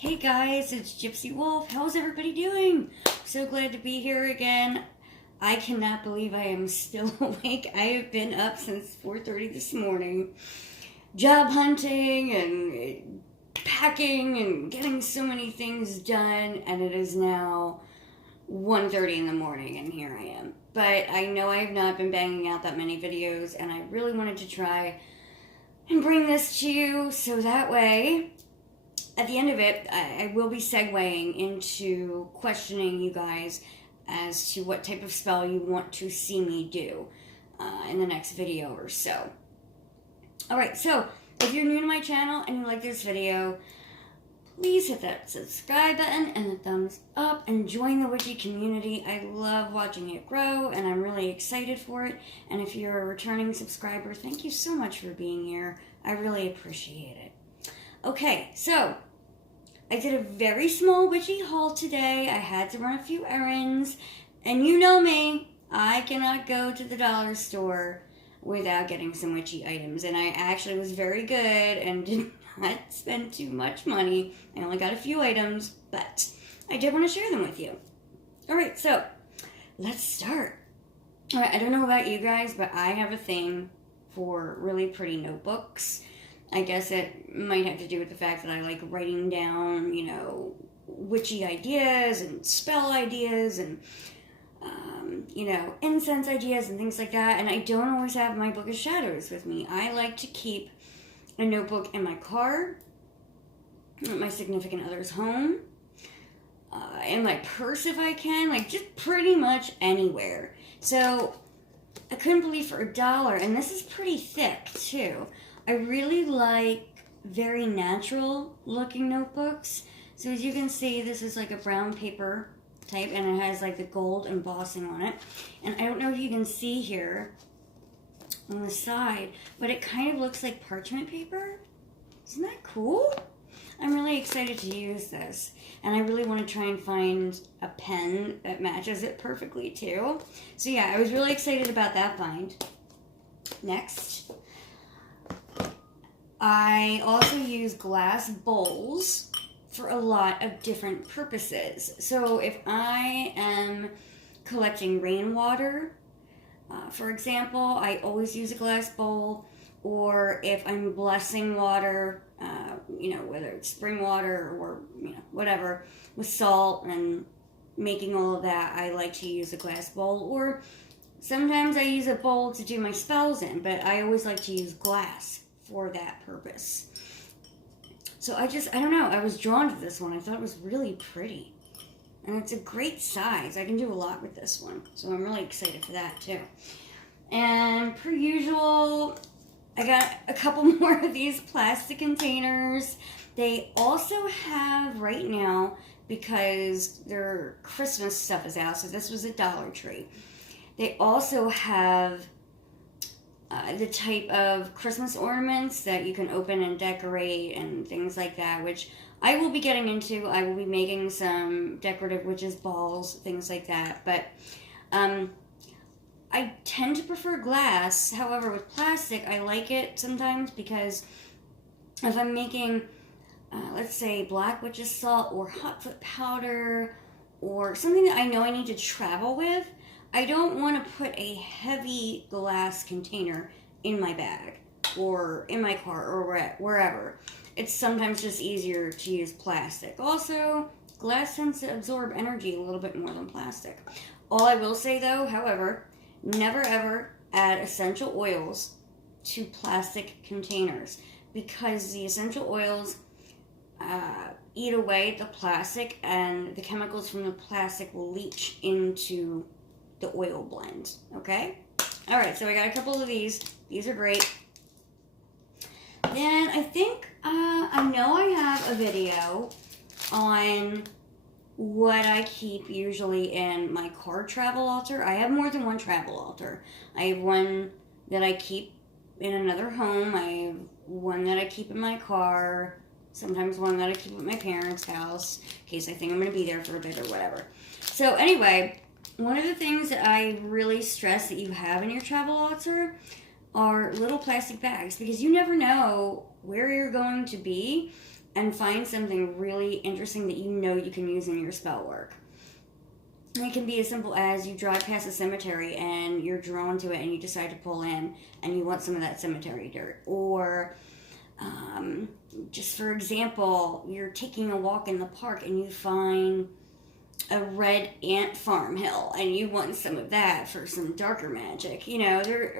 Hey guys, it's Gypsy Wolf. How's everybody doing? So glad to be here again. I cannot believe I am still awake. I have been up since 4:30 this morning, job hunting and packing and getting so many things done, and it is now 1:30 in the morning and here I am. But I know I have not been banging out that many videos, and I really wanted to try and bring this to you so that way at the end of it, I will be segueing into questioning you guys as to what type of spell you want to see me do in the next video or so. Alright, so if you're new to my channel and you like this video, please hit that subscribe button and the thumbs up and join the witchy community. I love watching it grow and I'm really excited for it. And if you're a returning subscriber, thank you so much for being here. I really appreciate it. Okay, so I did a very small witchy haul today. I had to run a few errands. And you know me, I cannot go to the dollar store without getting some witchy items. And I actually was very good and did not spend too much money. I only got a few items, but I did want to share them with you. Alright, so let's start. Alright, I don't know about you guys, but I have a thing for really pretty notebooks. I guess it might have to do with the fact that I like writing down, witchy ideas and spell ideas and, incense ideas and things like that. And I don't always have my Book of Shadows with me. I like to keep a notebook in my car, at my significant other's home, in my purse if I can, like just pretty much anywhere. So I couldn't believe for $1, and this is pretty thick too. I really like very natural looking notebooks. So as you can see, this is like a brown paper type and it has like the gold embossing on it. And I don't know if you can see here on the side, but it kind of looks like parchment paper. Isn't that cool? I'm really excited to use this. And I really want to try and find a pen that matches it perfectly too. So yeah, I was really excited about that find. Next, I also use glass bowls for a lot of different purposes. So if I am collecting rainwater, for example, I always use a glass bowl. Or if I'm blessing water, whether it's spring water or, whatever, with salt and making all of that, I like to use a glass bowl. Or sometimes I use a bowl to do my spells in, but I always like to use glass for that purpose. So I don't know, I was drawn to this one. I thought it was really pretty. And it's a great size. I can do a lot with this one. So I'm really excited for that too. And per usual, I got a couple more of these plastic containers. They also have right now, because their Christmas stuff is out, so this was a Dollar Tree. They also have the type of Christmas ornaments that you can open and decorate and things like that, which I will be getting into. I will be making some decorative witches balls, things like that. But I tend to prefer glass. However, with plastic, I like it sometimes because if I'm making, let's say, black witch's salt or hot foot powder or something that I know I need to travel with, I don't want to put a heavy glass container in my bag or in my car or wherever. It's sometimes just easier to use plastic. Also, glass tends to absorb energy a little bit more than plastic. All I will say though, however, never ever add essential oils to plastic containers because the essential oils eat away the plastic and the chemicals from the plastic will leach into the oil blend, okay? Alright, so I got a couple of these. These are great. Then I think, I know I have a video on what I keep usually in my car travel altar. I have more than one travel altar. I have one that I keep in another home. I have one that I keep in my car. Sometimes one that I keep at my parents' house in case I think I'm going to be there for a bit or whatever. So anyway, one of the things that I really stress that you have in your travel altar are little plastic bags because you never know where you're going to be and find something really interesting that you know you can use in your spell work. It can be as simple as you drive past a cemetery and you're drawn to it and you decide to pull in and you want some of that cemetery dirt. Or, just for example, you're taking a walk in the park and you find a red ant farm hill and you want some of that for some darker magic,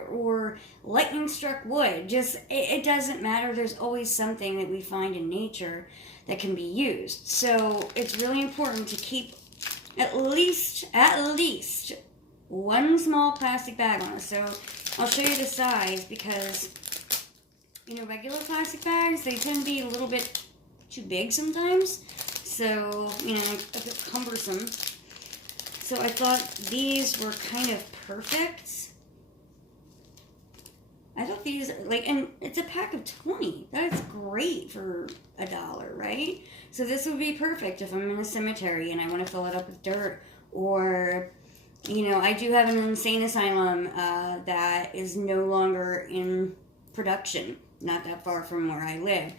or lightning struck wood. Just, it doesn't matter. There's always something that we find in nature that can be used. So it's really important to keep at least one small plastic bag on us. So I'll show you the size, because regular plastic bags, they tend to be a little bit too big sometimes, so a bit cumbersome. So I thought these were kind of perfect. I thought these, and it's a pack of 20. That's great for $1, right? So this would be perfect if I'm in a cemetery and I want to fill it up with dirt. Or, I do have an insane asylum that is no longer in production, not that far from where I live.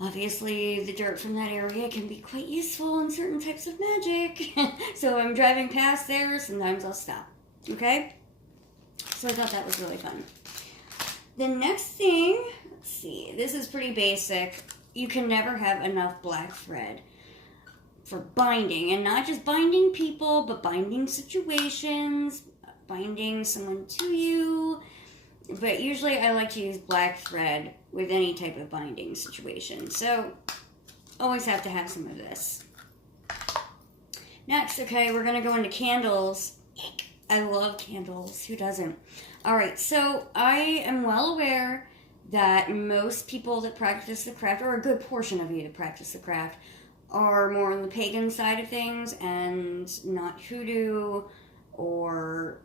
Obviously, the dirt from that area can be quite useful in certain types of magic. So I'm driving past there, sometimes I'll stop. Okay? So I thought that was really fun. The next thing, let's see, this is pretty basic. You can never have enough black thread for binding, and not just binding people, but binding situations, binding someone to you. But usually I like to use black thread with any type of binding situation. So always have to have some of this. Next, okay, we're going to go into candles. I love candles. Who doesn't? All right, so I am well aware that most people that practice the craft, or a good portion of you that practice the craft, are more on the pagan side of things and not hoodoo, or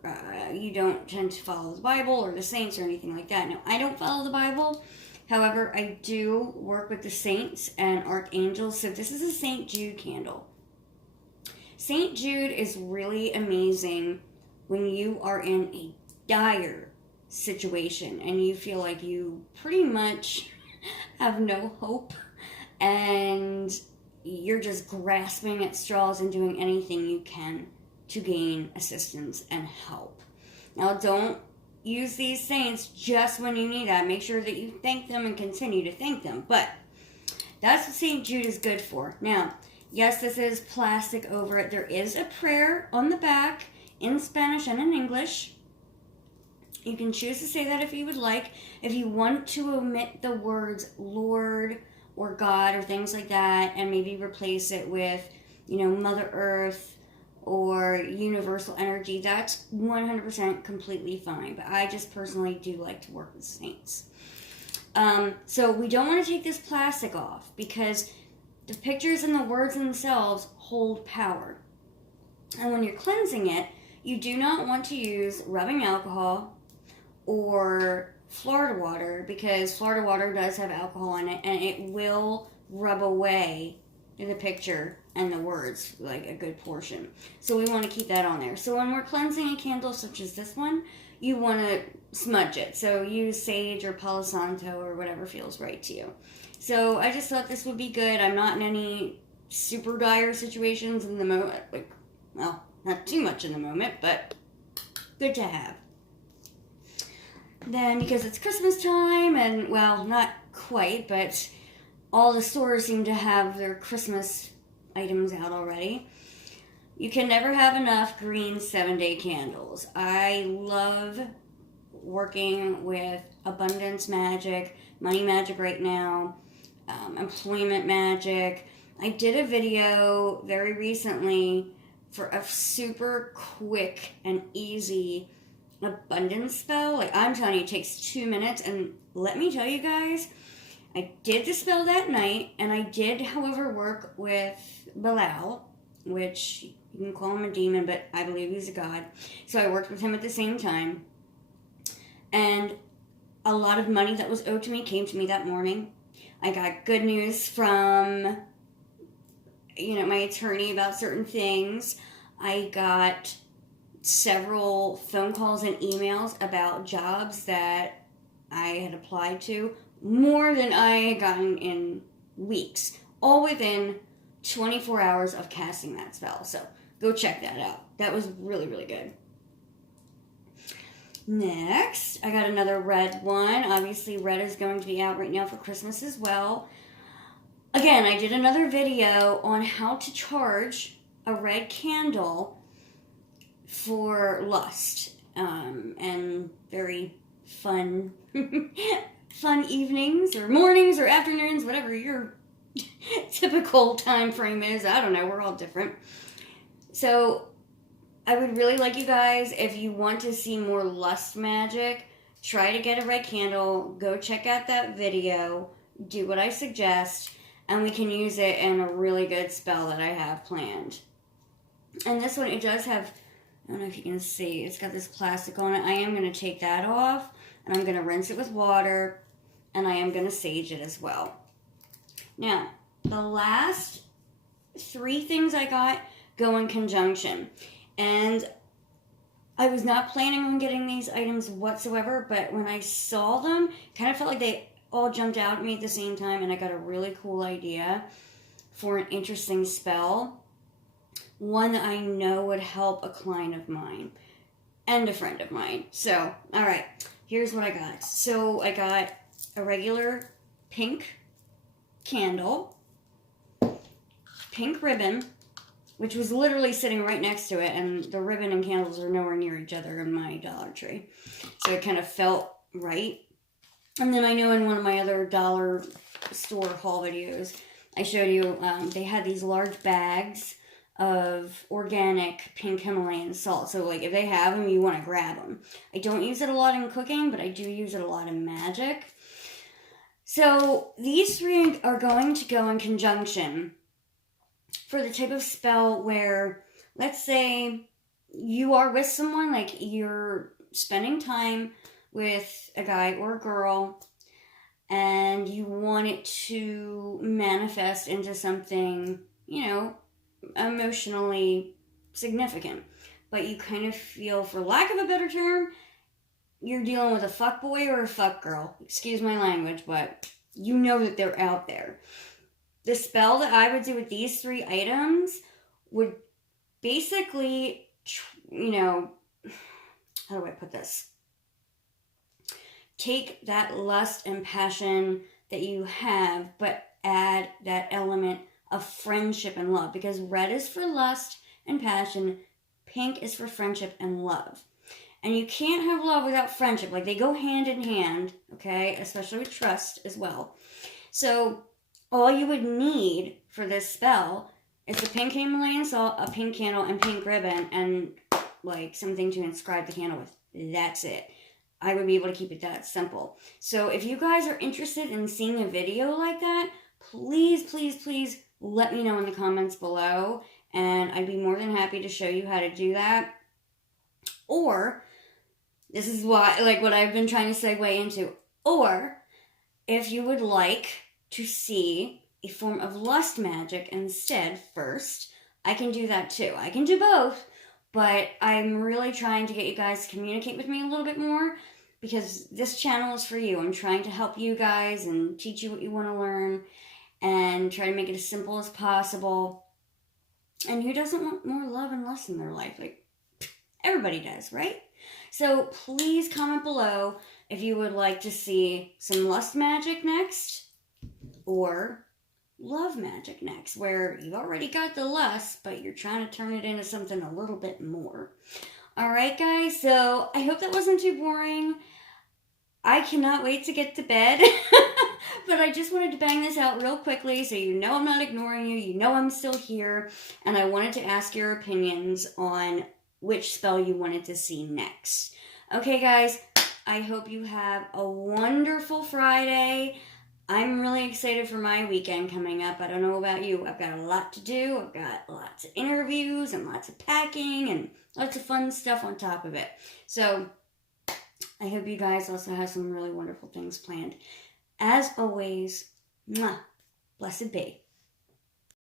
you don't tend to follow the Bible or the saints or anything like that. No, I don't follow the Bible. However, I do work with the saints and archangels. So this is a St. Jude candle. St. Jude is really amazing when you are in a dire situation and you feel like you pretty much have no hope and you're just grasping at straws and doing anything you can to gain assistance and help. Now, don't use these saints just when you need that. Make sure that you thank them and continue to thank them. But that's what St. Jude is good for. Now, yes, this is plastic over it. There is a prayer on the back in Spanish and in English. You can choose to say that if you would like. If you want to omit the words Lord or God or things like that and maybe replace it with, Mother Earth or universal energy, that's 100% completely fine. But I just personally do like to work with saints. So we don't want to take this plastic off because the pictures and the words themselves hold power. And when you're cleansing it, you do not want to use rubbing alcohol or Florida water, because Florida water does have alcohol in it and it will rub away the picture and the words, like a good portion. So we want to keep that on there. So when we're cleansing a candle such as this one, you want to smudge it. So use sage or Palo Santo or whatever feels right to you. So I just thought this would be good. I'm not in any super dire situations in the moment. Well, not too much in the moment, but good to have. Then, because it's Christmas time, and, well, not quite, but all the stores seem to have their Christmas items out already. You can never have enough green 7-day candles. I love working with abundance magic, money magic right now, employment magic. I did a video very recently for a super quick and easy abundance spell. Like, I'm telling you, it takes 2 minutes, and let me tell you guys, I did the spell that night, and I did, however, work with Belial, which you can call him a demon, but I believe he's a god. So I worked with him at the same time, and a lot of money that was owed to me came to me that morning. I got good news from, my attorney about certain things. I got several phone calls and emails about jobs that I had applied to, more than I had gotten in weeks, all within 24 hours of casting that spell. So go check that out. That was really, really good. Next, I got another red one. Obviously, red is going to be out right now for Christmas as well. Again, I did another video on how to charge a red candle for lust. And very fun, fun evenings or mornings or afternoons, whatever your typical time frame is. I don't know. We're all different. So I would really like you guys, if you want to see more lust magic, try to get a red candle. Go check out that video. Do what I suggest. And we can use it in a really good spell that I have planned. And this one, it does have, I don't know if you can see, it's got this plastic on it. I am going to take that off. And I'm going to rinse it with water. And I am going to sage it as well. Now, the last 3 things I got go in conjunction. And I was not planning on getting these items whatsoever, but when I saw them, kind of felt like they all jumped out at me at the same time, and I got a really cool idea for an interesting spell. One that I know would help a client of mine and a friend of mine. So, alright, here's what I got. So, I got a regular pink candle, pink ribbon, which was literally sitting right next to it, and the ribbon and candles are nowhere near each other in my Dollar Tree. So it kind of felt right. And then I know in one of my other dollar store haul videos, I showed you they had these large bags of organic pink Himalayan salt. So like if they have them, you want to grab them. I don't use it a lot in cooking, but I do use it a lot in magic. So these 3 are going to go in conjunction for the type of spell where, let's say, you are with someone, like you're spending time with a guy or a girl, and you want it to manifest into something, you know, emotionally significant. But you kind of feel, for lack of a better term, you're dealing with a fuck boy or a fuck girl. Excuse my language, but you know that they're out there. The spell that I would do with these 3 items would basically, you know, how do I put this? Take that lust and passion that you have, but add that element of friendship and love. Because red is for lust and passion, pink is for friendship and love. And you can't have love without friendship. Like, they go hand in hand, okay? Especially with trust as well. So all you would need for this spell is the pink Himalayan salt, a pink candle, and pink ribbon, and like something to inscribe the candle with. That's it. I would be able to keep it that simple. So if you guys are interested in seeing a video like that, please, please, please let me know in the comments below, and I'd be more than happy to show you how to do that. Or, this is why, like what I've been trying to segue into, or if you would like to see a form of lust magic instead first, I can do that too. I can do both, but I'm really trying to get you guys to communicate with me a little bit more, because this channel is for you. I'm trying to help you guys and teach you what you want to learn and try to make it as simple as possible. And who doesn't want more love and lust in their life? Like, everybody does, right? So please comment below if you would like to see some lust magic next, or love magic next, where you've already got the lust, but you're trying to turn it into something a little bit more. Alright guys, so I hope that wasn't too boring. I cannot wait to get to bed. But I just wanted to bang this out real quickly so you know I'm not ignoring you, you know I'm still here, and I wanted to ask your opinions on which spell you wanted to see next. Okay guys, I hope you have a wonderful Friday. I'm really excited for my weekend coming up. I don't know about you. I've got a lot to do. I've got lots of interviews and lots of packing and lots of fun stuff on top of it. So I hope you guys also have some really wonderful things planned. As always, mwah, blessed be.